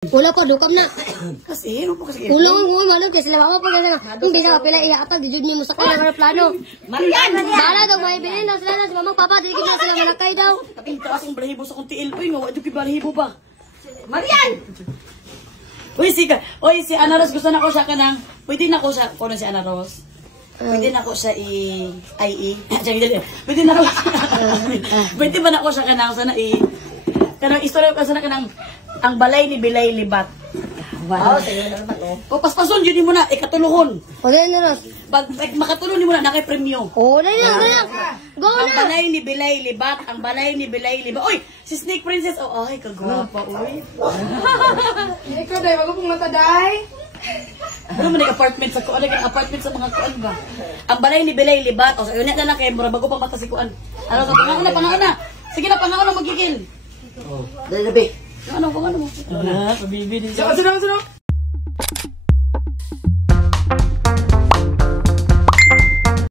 Wala pa, dukam na. Kasi, ano po kasi? Tulungan mo, manong, kasi mama pa kasi na. Hindi sa kapila, iyaapag, dijud mo sa kanya ng plano. Marian! Bala daw, may bilhin na sila na, si mamang papa, di na sila malakay daw. Kaping taas ang balahibo sa kong tiil. Uy, nga, ito balahibo ba? Marian! Uy, si Ana Rose, gusto na ko siya ka ng, pwede na ko siya, kung si Ana Rose. Pwede na ko siya pwede na ko pwede ba na ko siya ka ng, sana kanang istorya ko sana ka ng, ang balay ni Bilay Libat. Wow, sige na naman, no? O, paspason, yun mo na, ikatuluhon. O, dahil na, Ros. Pag makatulong mo na, nakay-premyo. O, dahil na. Go Ang na. balay ni Bilay Libat, ang balay ni Bilay Libat. Uy, si Snake Princess, oh, ay, kagwapa, uy. Ikaw, day, wag kong mata, day. Ano man apartment sa kuan, apartment sa mga kuan ba? Ang balay ni Bilay Libat, o, so, yun na lang kay mura, bago pa mata si kuan. Ano, so, pangauna. Sige na, pangauna, magigil. Oh, dali na, be. Ano mo? Ah, pabibi din siya. Sunod.